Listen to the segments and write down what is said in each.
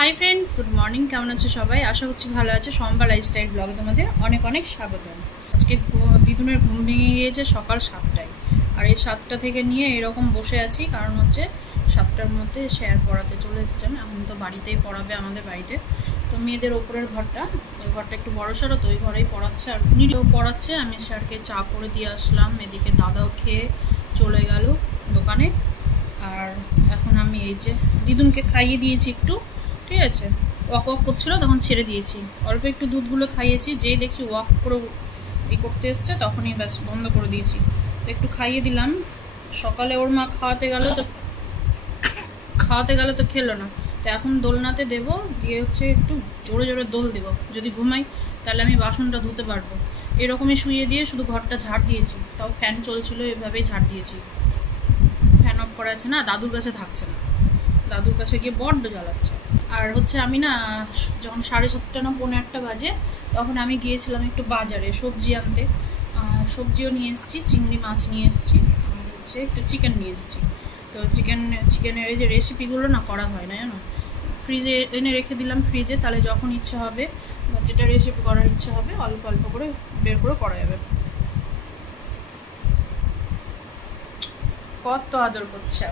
Hi friends, good morning. কেমন আছো সবাই? আশা করছি ভালো আছে। সম্পা লাইফস্টাইল ব্লগে তোমাদের অনেক অনেক স্বাগত। আজকে দিদুনের ঘুম ভেঙে গিয়েছে সকাল 7টায়, আর এই 7টা থেকে নিয়ে এরকম বসে আছি, কারণ হচ্ছে 7টার মধ্যে স্যার পড়াতে চলে এসছেন। এখন তো বাড়িতেই পড়াবে, আমাদের বাড়িতে। তো মেয়েদের ওপরের ঘরটা, ওই ঘরটা একটু বড় সড়ো, তো ওই ঘরেই পড়াচ্ছে, আর উনিও পড়াচ্ছে। আমি স্যারকে চা করে দিয়ে আসলাম, এদিকে দাদাও খেয়ে চলে গেল দোকানে। আর এখন আমি এই যে দিদুনকে খাইয়ে দিয়েছি একটু, ঠিক আছে। ওয়াক করছিল, তখন ছেড়ে দিয়েছি, অল্প একটু দুধগুলো খাইয়েছি। যেই দেখছি ওয়াক করে করতে এসছে, তখনই ব্যাস বন্ধ করে দিয়েছি। তো একটু খাইয়ে দিলাম। সকালে ওর মা খাওয়াতে গেল তো খেলো না। তো এখন দোলনাতে দেবো, দিয়ে হচ্ছে একটু জোরে জোরে দোল দেবো। যদি ঘুমাই তাহলে আমি বাসনটা ধুতে পারবো। এরকমই শুয়ে দিয়ে শুধু ঘরটা ঝাড় দিয়েছি, তাও ফ্যান চলছিল, এভাবেই ঝাড় দিয়েছি। ফ্যান অফ করা আছে না, দাদুর কাছে থাকছে না, দাদুর কাছে গিয়ে বড্ড জ্বালাচ্ছে। আর হচ্ছে আমি না, যখন 7:30 না 8:45 বাজে, তখন আমি গিয়েছিলাম একটু বাজারে সবজি আনতে। সবজিও নিয়ে এসেছি, চিংড়ি মাছ নিয়ে এসেছি, হচ্ছে একটু চিকেন নিয়ে এসেছি। তো চিকেনের এই যে রেসিপিগুলো না করা হয় না, জানো। ফ্রিজে এনে রেখে দিলাম, ফ্রিজে, তাহলে যখন ইচ্ছা হবে বা যেটা রেসিপি করার ইচ্ছা হবে অল্প অল্প করে বের করে করা যাবে। কত আদর করছে।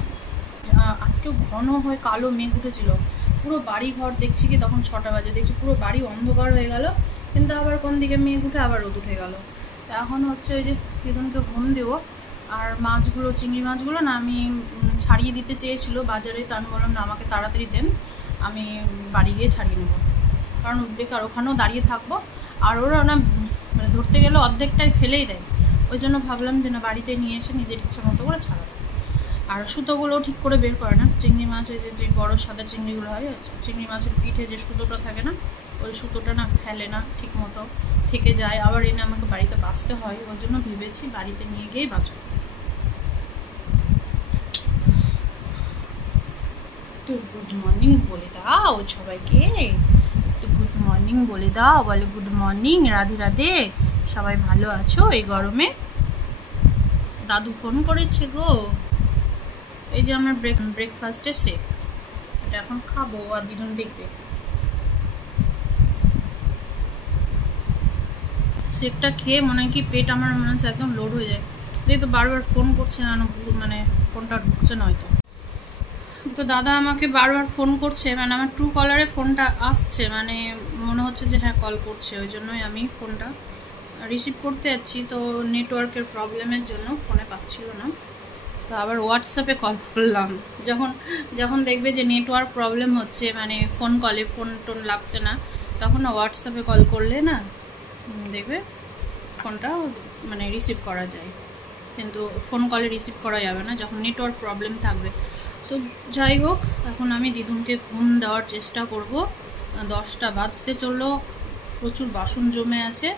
আজকেও ঘন হয়ে কালো মেঘ উঠেছিল, পুরো বাড়ি ঘর দেখছি কি, তখন 6টা বাজে, দেখছি পুরো বাড়ি অন্ধকার হয়ে গেল, কিন্তু আবার কোন দিকে মেঘ উঠে আবার রোদ উঠে গেল। তো এখন হচ্ছে ওই যে দিদুনকে ঘুম দেবো। আর মাছগুলো, চিংড়ি মাছগুলো না আমি ছাড়িয়ে দিতে চেয়েছিল বাজারে, তো আমি বললাম না, আমাকে তাড়াতাড়ি দেন, আমি বাড়ি গিয়ে ছাড়িয়ে নেবো, কারণ বেকার ওখানেও দাঁড়িয়ে থাকবো। আর ওরা না মানে ধরতে গেলে অর্ধেকটাই ফেলেই দেয়, ওই জন্য ভাবলাম যে না, বাড়িতে নিয়ে এসে নিজের ইচ্ছা মতো করে ছাড়াবো। আর সুতোগুলোও ঠিক করে বের করে না। চিংড়ি মাছের যে বড় সাদা চিংড়িগুলো হয়, চিংড়ি মাছের পিঠে যে সুতোটা থাকে না, ওই সুতোটা না ফেলে না ঠিক মতো, থেকে যায়, আবার এনে আমাকে বাড়িতে বাঁচতে হয়। ওই জন্য ভেবেছি বাড়িতে নিয়ে গিয়েই বাঁচব। তো গুড মর্নিং বলে দাও সবাইকে, তো গুড মর্নিং বলে দাও, বলে গুড মর্নিং, রাধে রাধে। সবাই ভালো আছো এই গরমে? দাদু ফোন করেছে গো। এই যে আমার ব্রেকফাস্টের শেক, এটা এখন খাবো, আর দিদুন দেখবে। শেকটা খেয়ে মনে হয় কি পেট আমার মনে হচ্ছে একদম লোড হয়ে যায়। যেহেতু বারবার ফোন করছে না, মানে ফোনটা ঢুকছে না হয়তো। তো দাদা আমাকে বারবার ফোন করছে, মানে আমার ট্রু কলারে ফোনটা আসছে, মানে মনে হচ্ছে যে হ্যাঁ কল করছে, ওই জন্যই আমি ফোনটা রিসিভ করতে যাচ্ছি। তো নেটওয়ার্কের প্রবলেমের জন্য ফোনে পাচ্ছিল না, তো আবার হোয়াটসঅ্যাপে কল করলাম। যখন দেখবে যে নেটওয়ার্ক প্রবলেম হচ্ছে, মানে ফোন কলে ফোন টোন লাগছে না, তখন হোয়াটসঅ্যাপে কল করলে না দেখবে ফোনটা মানে রিসিভ করা যায়। কিন্তু ফোন কলে রিসিভ করা যাবে না যখন নেটওয়ার্ক প্রবলেম থাকবে। তো যাই হোক, এখন আমি দিদুনকে ঘুম দেওয়ার চেষ্টা করব। 10টা বাজতে চললো, প্রচুর বাসন জমে আছে,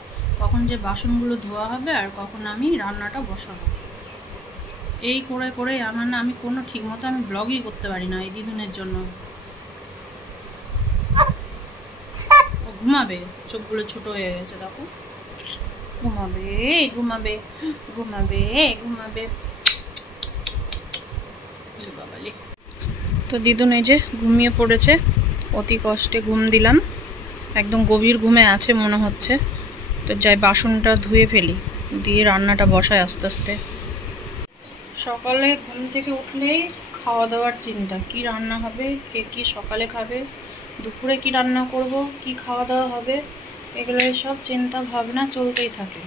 কখন যে বাসনগুলো ধোয়া হবে আর কখন আমি রান্নাটা বসাবো। এই করে করে আমার না, আমি কোনো ঠিক মতো আমি ব্লগই করতে পারি না এই দিদুনের জন্য। ও ঘুমাবে, চোখগুলো ছোট হয়ে গেছে দেখো, ঘুমাবে ঘুমাবে ঘুমাবে ঘুমাবে। তো দিদুন এই যে ঘুমিয়ে পড়েছে, অতি কষ্টে ঘুম দিলাম, একদম গভীর ঘুমে আছে মনে হচ্ছে। তো যাই বাসনটা ধুয়ে ফেলি, দিয়ে রান্নাটা বসায় আস্তে আস্তে। সকালে ঘুম থেকে উঠলেই খাওয়া দাওয়ার চিন্তা, কি রান্না হবে, কে কি সকালে খাবে, দুপুরে কি রান্না করব, কি খাওয়া দাওয়া হবে, এগুলো সব চিন্তা ভাবনা চলতেই থাকে।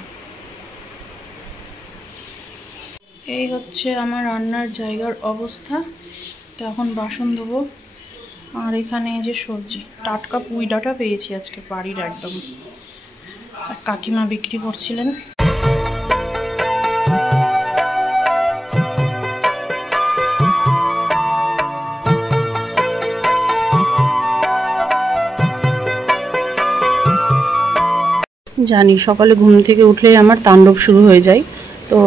এই হচ্ছে আমার রান্নার জায়গার অবস্থা। তো এখন বাসন ধোবো। আর এখানে এই যে সবজি, টাটকা পুঁই ডাঁটা পেয়েছি আজকে বাড়ির একদম, আর কাকিমা বিক্রি করছিলেন। জানি সকালে ঘুম থেকে উঠলেই আমার তাণ্ডব শুরু হয়ে যায়। তো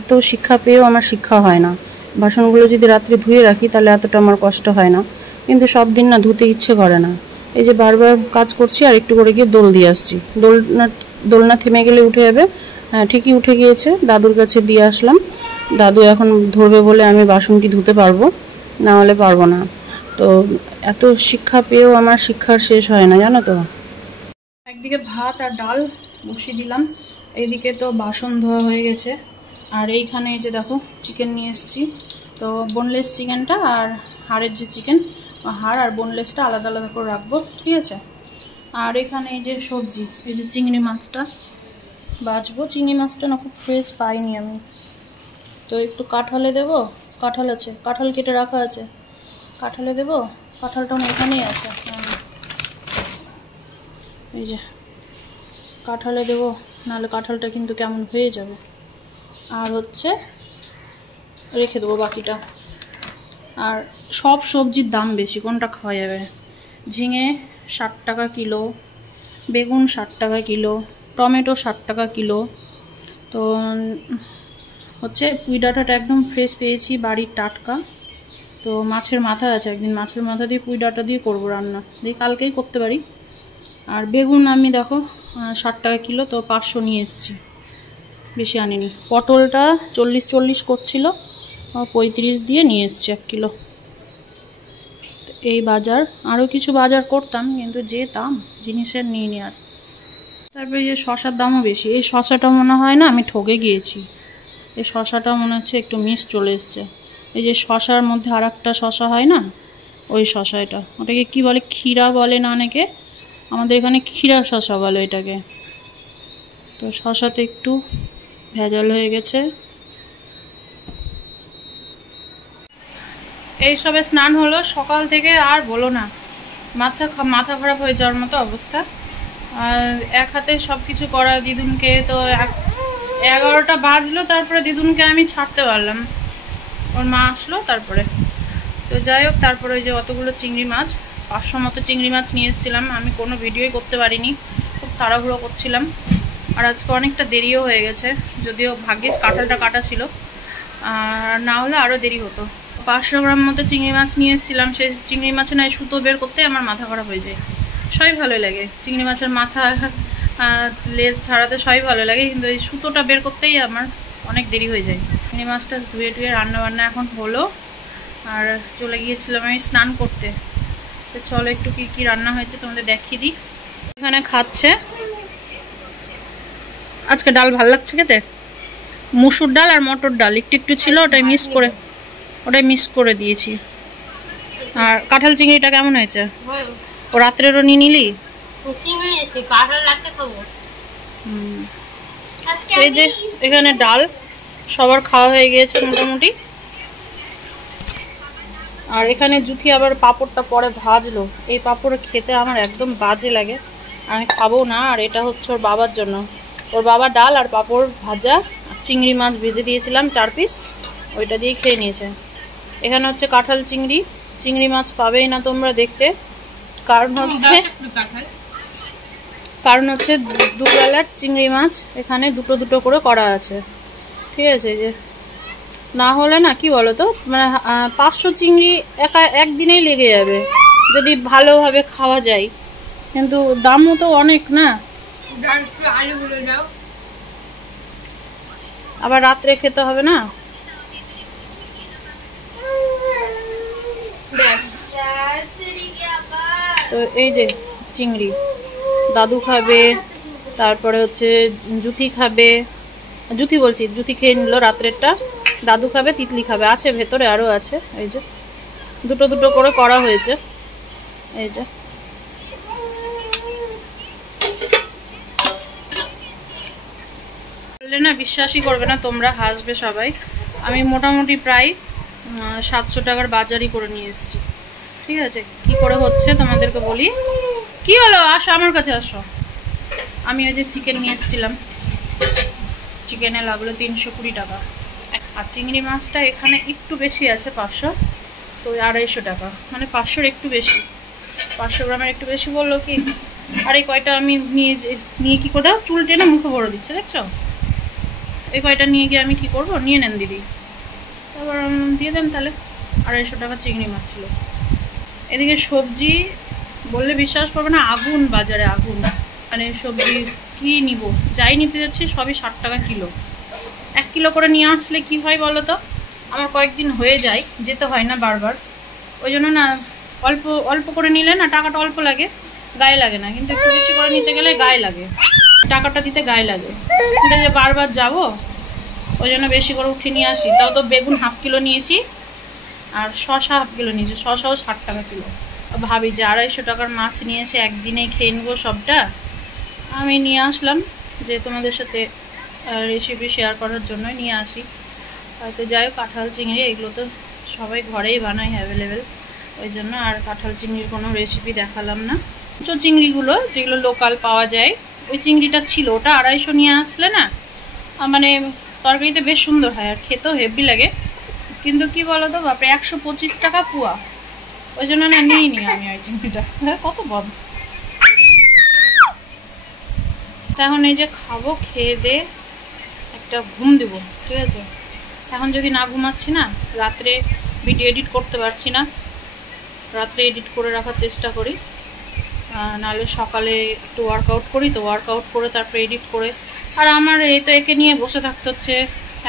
এত শিক্ষা পেয়েও আমার শিক্ষা হয় না। বাসনগুলো যদি রাত্রে ধুয়ে রাখি তাহলে এতটা আমার কষ্ট হয় না, কিন্তু সব দিন না ধুতে ইচ্ছে করে না। এই যে বারবার কাজ করছি, আর একটু করে গিয়ে দোল দিয়ে আসছি। দোলনা থেমে গেলে উঠে যাবে। হ্যাঁ ঠিকই উঠে গিয়েছে, দাদুর কাছে দিয়ে আসলাম। দাদু এখন ধরবে বলে আমি বাসনটি ধুতে পারবো, না হলে পারবো না। তো এত শিক্ষা পেয়েও আমার শিক্ষার শেষ হয় না, জানো তো। একদিকে ভাত আর ডাল বসিয়ে দিলাম, এইদিকে তো বাসন ধোয়া হয়ে গেছে। আর এইখানে এই যে দেখো চিকেন নিয়ে এসেছি, তো বোনলেস চিকেনটা আর হাড়ের যে চিকেন, হাড় আর বোনলেসটা আলাদা আলাদা করে রাখবো, ঠিক আছে। আর এখানে এই যে সবজি, এই যে চিংড়ি মাছটা বাছবো। চিংড়ি মাছটা না খুব ফ্রেশ পাইনি আমি, তো একটু কাঁঠালে দেবো। কাঁঠাল আছে, কাঁঠাল কেটে রাখা আছে, কাঁঠালে দেবো। কাঁঠালটা এখানেই আছে, এই যে কাঁঠালে দেবো, নাহলে কাঁঠালটা কিন্তু কেমন হয়ে যাবে। আর হচ্ছে রেখে দেবো বাকিটা। আর সব সবজির দাম বেশি, কোনটা খাওয়া যাবে। ঝিঙে 60 টাকা কিলো, বেগুন 60 টাকা কিলো, টমেটো 60 টাকা কিলো। তো হচ্ছে পুঁই ডাঁটাটা একদম ফ্রেশ পেয়েছি, বাড়ির টাটকা। তো মাছের মাথা আছে, একদিন মাছের মাথা দিয়ে পুঁই ডাঁটা দিয়ে করবো রান্না, দিয়ে কালকেই করতে পারি। আর বেগুন আমি দেখো 60 টাকা কিলো, তো 500 নিয়ে এসেছি, বেশি আনিনি। পটলটা 40 করছিল, 35 দিয়ে নিয়ে এসেছি 1 কিলো। এই বাজার, আরও কিছু বাজার করতাম কিন্তু যে দাম জিনিসের নিয়ে নি আর। তারপরে যে শশার দামও বেশি। এই শশাটা মনে হয় না আমি ঠকে গিয়েছি, এই শশাটা মনে হচ্ছে একটু মিস চলে এসছে। এই যে শশার মধ্যে আর একটা শশা হয় না, ওই শশা, এটা ওটাকে কি বলে, ক্ষীরা বলে না অনেকে, আমাদের এখানে ক্ষীরা শশা বলে এটাকে। তো শশাতে একটু ভেজাল হয়ে গেছে। এইসবে স্নান হলো সকাল থেকে, আর বলো না, মাথা খারাপ হয়ে যাওয়ার মতো অবস্থা। আর এক হাতে সব কিছু করা দিদুনকে, তো 11টা বাজলো, তারপরে দিদুনকে আমি ছাড়তে পারলাম, ওর মা আসলো তারপরে। তো যাই হোক, তারপরে ওই যে অতগুলো চিংড়ি মাছ, 500 মতো চিংড়ি মাছ নিয়ে এসেছিলাম। আমি কোনো ভিডিওই করতে পারিনি, খুব তাড়াহুড়ো করছিলাম। আর আজকে অনেকটা দেরিও হয়ে গেছে, যদিও ভাগ্যিস কাঁঠালটা কাটা ছিল, আর না হলে আরও দেরি হতো। 500 গ্রাম মতো চিংড়ি মাছ নিয়ে এসেছিলাম, সেই চিংড়ি মাছে নয় সুতো বের করতে আমার মাথা খারাপ হয়ে যায়। সবই ভালোই লাগে, চিংড়ি মাছের মাথা লেজ ছাড়াতে সবই ভালো লাগে, কিন্তু এই সুতোটা বের করতেই আমার অনেক দেরি হয়ে যায়। চিংড়ি মাছটা ধুয়ে টুয়ে রান্নাবান্না এখন হলো, আর চলে গিয়েছিলাম আমি স্নান করতে। তো চলো একটু কি কি রান্না হয়েছে তোমাদের দেখিয়ে দিই। এখানে খাচ্ছে, আজকে ডাল ভাল লাগছে খেতে, মুসুর ডাল আর মটর ডাল একটু একটু ছিল, ওটাই মিক্স করে দিয়েছি। আর কাঁঠাল চিংড়িটা কেমন হয়েছে? ও রাত্রেরও নিয়ে নিলি? এই যে এখানে ডাল সবার খাওয়া হয়ে গিয়েছে মোটামুটি। আর এখানে জুথি আবার পাঁপড়টা পরে ভাজলো, এই পাঁপড় খেতে আমার একদম বাজে লাগে, আমি খাবো না। আর এটা হচ্ছে ওর বাবার জন্য, ওর বাবা ডাল আর পাঁপড় ভাজা, চিংড়ি মাছ ভেজে দিয়েছিলাম 4 পিস, ওইটা দিয়ে খেয়ে নিয়েছে। এখানে হচ্ছে কাঁঠাল চিংড়ি মাছ পাবেই না তোমরা দেখতে, কারণ হচ্ছে দুবেলার চিংড়ি মাছ এখানে দুটো দুটো করে করা আছে, ঠিক আছে। যে না হলে না কি বলো তো, মানে 500 চিংড়ি একদিনেই লেগে যাবে যদি ভালোভাবে খাওয়া যায়, কিন্তু দামও তো অনেক না। আবার রাত্রে খেতে হবে না। তো এই যে চিংড়ি দাদু খাবে, তারপরে হচ্ছে জুথি খাবে, জুথি খেয়ে নিল রাত্রেরটা, দাদু খাবে, তিতলি খাবে, আছে ভেতরে আরও আছে। এই যে দুটো দুটো করে করা হয়েছে, এই যে বললে না বিশ্বাসই করবে না তোমরা, হাসবে সবাই। আমি মোটামুটি প্রায় 700 টাকার বাজারই করে নিয়ে এসেছি, ঠিক আছে। কি করে হচ্ছে তোমাদেরকে বলি। কি হলো, আসো আমার কাছে আসো। আমি ওই যে চিকেন নিয়ে এসেছিলাম, চিকেনে লাগলো 320 টাকা। আর চিংড়ি মাছটা এখানে একটু বেশি আছে 500, তো 250 টাকা, মানে 500-র একটু বেশি, 500 গ্রামের একটু বেশি বললো কি। আর এই কয়টা আমি নিয়ে কি করে, চুল টেনে মুখে ভরে দিচ্ছে দেখছো। এই কয়টা নিয়ে গিয়ে আমি কি করব, নিয়ে নেন দিদি, তারপর দিয়ে দেন তাহলে। 250 টাকা চিংড়ি মাছ ছিল। এদিকে সবজি বললে বিশ্বাস করবে না, আগুন বাজারে, আগুন। মানে সবজি কি নিব, যাই নিতে যাচ্ছি সবই 60 টাকা কিলো। 1 কিলো করে নিয়ে আসলে কি হয় বলো তো, আমার কয়েকদিন হয়ে যায়, যেতে হয় না বারবার, ওই জন্য না অল্প অল্প করে নিলে না টাকাটা অল্প লাগে, গায়ে লাগে না, কিন্তু একটু বেশি করে নিতে গেলে গায়ে লাগে, টাকাটা দিতে গায়ে লাগে। কিন্তু যে বারবার যাবো ওই জন্য বেশি করে উঠে নিয়ে আসি। তাও তো বেগুন 1/2 কিলো নিয়েছি আর শশা 1/2 কিলো নিয়েছি, শশাও 60 টাকা কিলো। ভাবি যে 250 টাকার মাছ নিয়ে এসে একদিনেই খেয়ে নেবো সবটা। আমি নিয়ে আসলাম যে তোমাদের সাথে রেসিপি শেয়ার করার জন্যই নিয়ে আসি। হয়তো যাই হোক, কাঁঠাল চিংড়ি এগুলো তো সবাই ঘরেই বানায় অ্যাভেলেবেল, ওই জন্য আর কাঁঠাল চিংড়ির কোনো রেসিপি দেখালাম না। ছোটো চিংড়িগুলো যেগুলো লোকাল পাওয়া যায় ওই চিংড়িটা ছিল, ওটা 250 নিয়ে আসলে না মানে তরকারিতে বেশ সুন্দর হয় আর খেতেও হেভি লাগে। কিন্তু কি বলো তো বাপরে 125 টাকা পোয়া, ওই জন্য না নিইনি আমি ওই চিংড়িটা। কত বড়। এখন এই যে খাবো, খেয়ে দে একটা ঘুম দেবো, ঠিক আছে। এখন যদি না ঘুমাচ্ছি না, রাত্রে ভিডিও এডিট করতে পারছি না, রাত্রে এডিট করে রাখার চেষ্টা করি, নাহলে সকালে একটু ওয়ার্কআউট করি, তো ওয়ার্কআউট করে তারপরে এডিট করে। আর আমার এই তো একে নিয়ে বসে থাকতে হচ্ছে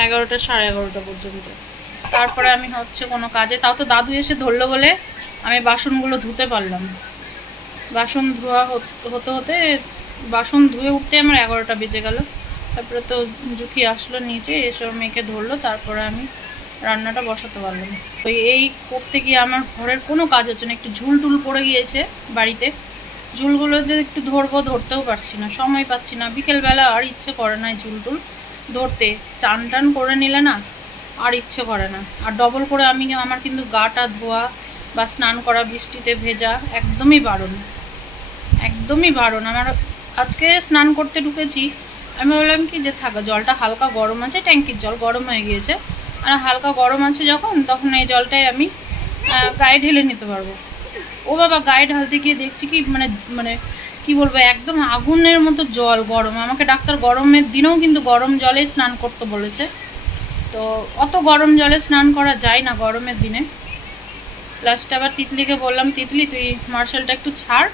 11টা 11:30 পর্যন্ত, তারপরে আমি হচ্ছে কোনো কাজে। তাও তো দাদু এসে ধরলো বলে আমি বাসনগুলো ধুতে পারলাম। বাসন ধোয়া হতে হতে বাসন ধুয়ে উঠতে আমার 11টা বেজে গেল। তারপরে তো জুথি আসলো নিচে, এসে ওর মেয়েকে ধরলো, তারপরে আমি রান্নাটা বসাতে পারলাম। তো এই করতে গিয়ে আমার ঘরের কোনো কাজ হচ্ছে না। একটু ঝুল টুল পড়ে গিয়েছে বাড়িতে, ঝুলগুলো যে একটু ধরবো, ধরতেও পারছি না, সময় পাচ্ছি না। বিকেলবেলা আর ইচ্ছে করে না ঝুল টুল ধরতে, চান টান করে নিলে না আর ইচ্ছে করে না। আর ডবল করে আমার কিন্তু গাটা ধোয়া বা স্নান করা বৃষ্টিতে ভেজা একদমই বারণ, একদমই বারণ। আমার আজকে স্নান করতে ঢুকেছি, আমি বললাম কি যে থাকা জলটা হালকা গরম আছে, ট্যাঙ্কির জল গরম হয়ে গিয়েছে, আর হালকা গরম আছে যখন, তখন এই জলটাই আমি গায়ে ঢেলে নিতে পারবো। ও বাবা, গায়ে ঢালতে গিয়ে দেখছি কি মানে কি বলবো, একদম আগুনের মতো জল গরম। আমাকে ডাক্তার গরমের দিনেও কিন্তু গরম জলে স্নান করতে বলেছে, তো অত গরম জলে স্নান করা যায় না গরমের দিনে। লাস্টে আবার তিতলিকে বললাম, তিতলি তুই মার্শালটা একটু ছাড়,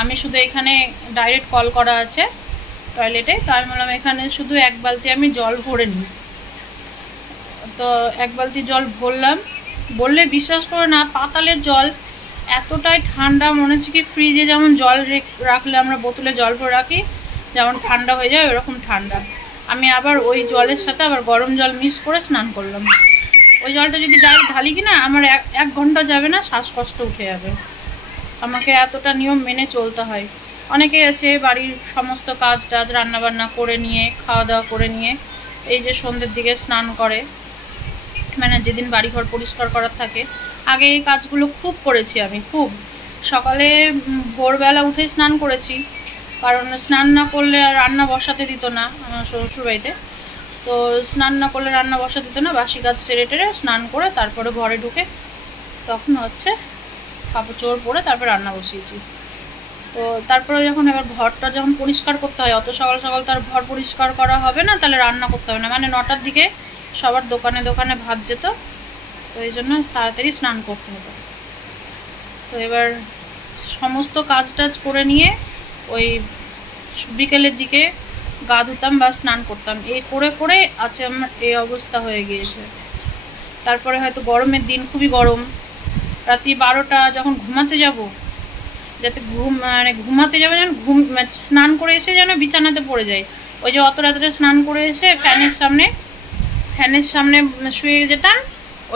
আমি শুধু এখানে ডাইরেক্ট কল করা আছে টয়লেটে, তো আমি বললাম এখানে শুধু 1 বালতি আমি জল ভরে নিই। তো 1 বালতি জল ভরলাম, বললে বিশ্বাস করে না, পাতালের জল এতটাই ঠান্ডা, মনে হচ্ছে কি ফ্রিজে যেমন জল রাখলে আমরা বোতলে জল ভরে রাখি যেমন ঠান্ডা হয়ে যায়, ওরকম ঠান্ডা। আমি আবার ওই জলের সাথে আবার গরম জল মিক্স করে স্নান করলাম। ওই জলটা যদি ডাইরেক্ট ঢালি কি না, আমার 1 ঘন্টা যাবে না, শ্বাসকষ্ট উঠে যাবে। আমাকে এতটা নিয়ম মেনে চলতে হয়। অনেকেই আছে বাড়ির সমস্ত কাজ টাজ রান্নাবান্না করে নিয়ে, খাওয়া দাওয়া করে নিয়ে এই যে সন্ধ্যের দিকে স্নান করে, মানে যেদিন বাড়িঘর পরিষ্কার করার থাকে। আগে এই কাজগুলো খুব করেছি আমি, খুব সকালে ভোরবেলা উঠে স্নান করেছি, কারণ স্নান না করলে আর রান্না বসাতে দিত না আমার শ্বশুরবাড়িতে। তো স্নান না করলে রান্না বসাতে দিত না, বাসি কাজ সেরে টেরে স্নান করে তারপরে ঘরে ঢুকে তখন হচ্ছে কাপড় চোপড় পরে তারপর রান্না বসিয়েছি। তো তারপরে যখন এবার ঘরটা যখন পরিষ্কার করতে হয়, অত সকাল সকাল তার ঘর পরিষ্কার করা হবে না, তাহলে রান্না করতে হবে না, মানে 9টার দিকে সবার দোকানে দোকানে ভাত যেত, তো এই জন্য তাড়াতাড়ি স্নান করতে হতো। তো এবার সমস্ত কাজ টাজ করে নিয়ে ওই বিকেলের দিকে গা ধুতাম বা স্নান করতাম, এই করে করে আছে আমার এই অবস্থা হয়ে গিয়েছে। তারপরে হয়তো গরমের দিন, খুবই গরম, রাত্রি 12টা যখন ঘুমাতে যাব, যাতে ঘুমাতে যাবে যেন স্নান করে এসে যেন বিছানাতে পড়ে যায়। ওই যে অত রাত্রে স্নান করে এসে ফ্যানের সামনে শুয়ে যেতাম,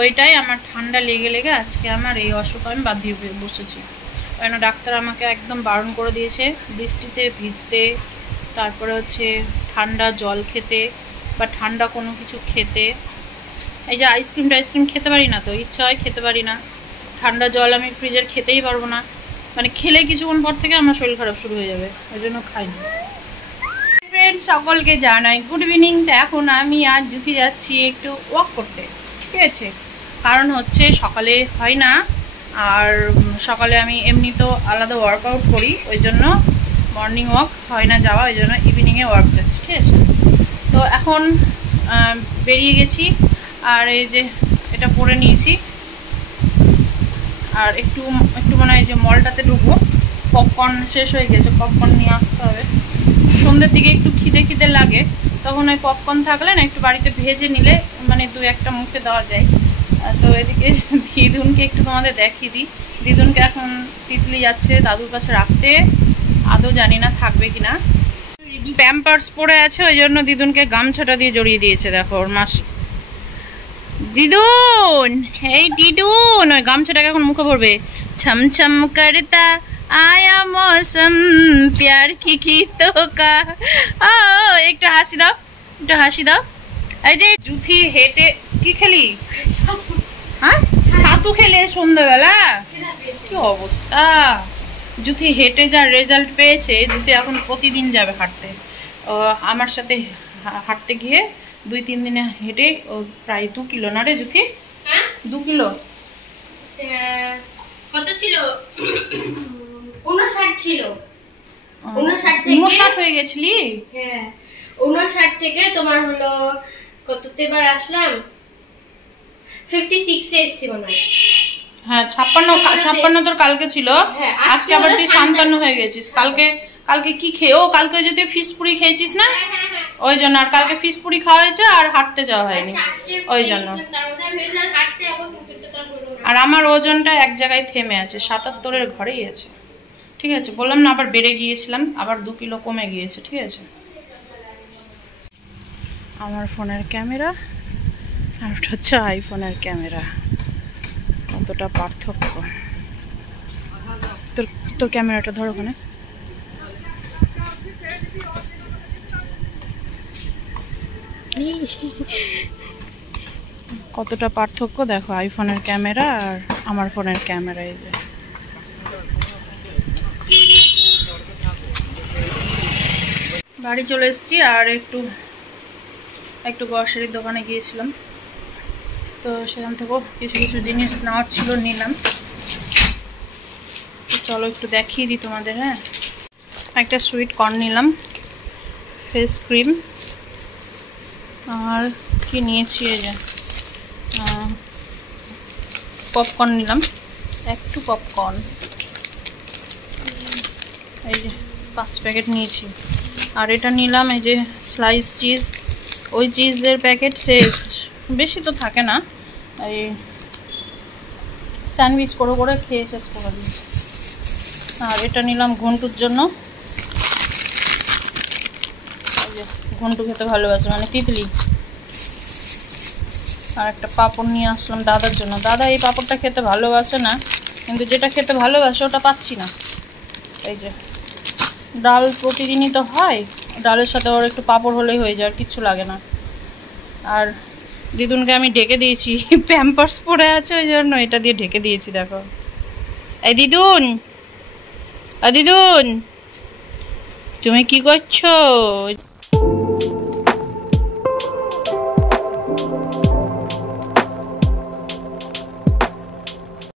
ওইটাই আমার ঠান্ডা লেগে লেগে আজকে আমার এই অসুখ আমি বাদ দিয়ে বসেছি। কেন ডাক্তার আমাকে একদম বারণ করে দিয়েছে বৃষ্টিতে ভিজতে, তারপরে হচ্ছে ঠান্ডা জল খেতে বা ঠান্ডা কোনো কিছু খেতে। এই যে আইসক্রিম খেতে পারি না, তো ইচ্ছা হয় খেতে পারি না। ঠান্ডা জল আমি ফ্রিজের খেতেই পারবো না, মানে খেলে কিছুক্ষণ পর থেকে আমার শরীর খারাপ শুরু হয়ে যাবে, ওই জন্য খাই না। ফ্রেন্ডস সকলকে জানাই গুড ইভিনিং। তো এখন আমি আর জুথি যাচ্ছি একটু ওয়াক করতে, ঠিক আছে। কারণ হচ্ছে সকালে হয় না, আর সকালে আমি এমনি তো আলাদা ওয়ার্কআউট করি, ওই জন্য মর্নিং ওয়াক হয় না যাওয়া, ওই জন্য ইভিনিংয়ে ওয়ার্ক যাচ্ছি, ঠিক আছে। তো এখন বেরিয়ে গেছি, আর এই যে এটা পরে নিয়েছি, আর একটু মনে হয় যে মলটাতে ঢুকবো, পপকর্ন শেষ হয়ে গেছে, পপকর্ন নিয়ে আসতে হবে। সন্ধ্যের দিকে একটু খিদে লাগে, তখন ওই পপকর্ন থাকলে না একটু বাড়িতে ভেজে নিলে মানে 2-1টা মুখে দেওয়া যায়। তো এদিকে দিদুনকে একটু তোমাদের দেখিয়ে দিই, দিদুনকে এখন তিতলি যাচ্ছে দাদুর কাছে রাখতে, আদৌ জানি না থাকবে কিনা। প্যাম্পার্স পরে আছে, ওই জন্য দিদুনকে গামছাটা দিয়ে জড়িয়ে দিয়েছে। দেখো ওর মাস দিদুন, এই দিদুন ওই গামছাটাকে এখন মুখে পড়বে। ছমছম করতা আয়া মৌসম প্যার কি গীতোं का। একটা হাসি দাও, একটা হাসি দাও। এই যে জুথি হেঁটে কি খেলি? হ্যাঁ, ছাতু খেলে সন্ধ্যাবেলা। কি অবস্থা! জুথি হেঁটে যা রেজাল্ট পেয়েছে, জুথি এখন প্রতিদিন যাবে হাঁটতে। আমার সাথে হাঁটতে গিয়ে 2-3 দিনে হেঁটে ও প্রায় 2 কিলো না রে জুথি? 2 কিলো কত ছিল? 59 ছিল। 59 হয়ে গেছিলি? হ্যাঁ, 59 থেকে তোমার হলো কততে বার আসলাম? 56 এ এসেছি মনে হয়। হ্যাঁ, 56 তোর কালকে ছিল। আজকে আবার তুই 57 হয়ে গেছিস। কালকে কি খেয়ে? ও কালকে যে তুই ফিশ পুরি খেয়েছিস না, ওই জন্য। আর কালকে ফিশ পুরি খাওয়া হয়েছে আর হাঁটতে যাওয়া হয়নি, ওই জন্য। আর আমার ওজনটা এক জায়গায় থেমে আছে, 77-এর ঘরেই আছে। ঠিক আছে, বললাম না আবার বেড়ে গিয়েছিলাম, আবার 2 কিলো কমে গিয়েছে। ঠিক আছে, আমার ফোনের ক্যামেরা আর ওটা হচ্ছে আইফোনের ক্যামেরা, কতটা পার্থক্য। তোর ক্যামেরাটা ধরো ওখানে। কতটা পার্থক্য দেখো আইফোনের ক্যামেরা আর আমার ফোনের ক্যামেরা। এই যে বাড়ি চলে এসেছি, আর একটু গ্রসারির দোকানে গিয়েছিলাম, তো সেখান থেকেও কিছু জিনিস নেওয়ার ছিল, নিলাম। তো চলো একটু দেখিয়ে দিই তোমাদের। হ্যাঁ, একটা সুইট কর্ন নিলাম, ফেস ক্রিম, আর কি নিয়েছি এই যে পপকর্ন নিলাম, একটু পপকর্ন, এই যে 5 প্যাকেট নিয়েছি। আর এটা নিলাম এই যে স্লাইস চিজ, ওই চিজের প্যাকেট শেষ, বেশি তো থাকে না, এই স্যান্ডউইচ করে খেয়ে শেষ করে দিয়েছি। আর এটা নিলাম ঘন্টুর জন্য, এই যে ঘন্টু খেতে ভালোবাসে, মানে তিতলি। আর একটা পাঁপড় নিয়ে আসলাম দাদার জন্য। দাদা এই পাঁপড়টা খেতে ভালোবাসে না, কিন্তু যেটা খেতে ভালোবাসে ওটা পাচ্ছি না। এই যে ডাল প্রতিদিনই তো হয়, ডালের সাথে ওর একটু পাঁপড় হলেই হয়ে যায়, আর কিচ্ছু লাগে না। আর দিদুনকে আমি ঢেকে দিয়েছি, প্যাম্পার্স পরে আছে ওই জন্য এটা দিয়ে ঢেকে দিয়েছি। দেখো এই দিদুন, দিদুন তুমি কি করছো?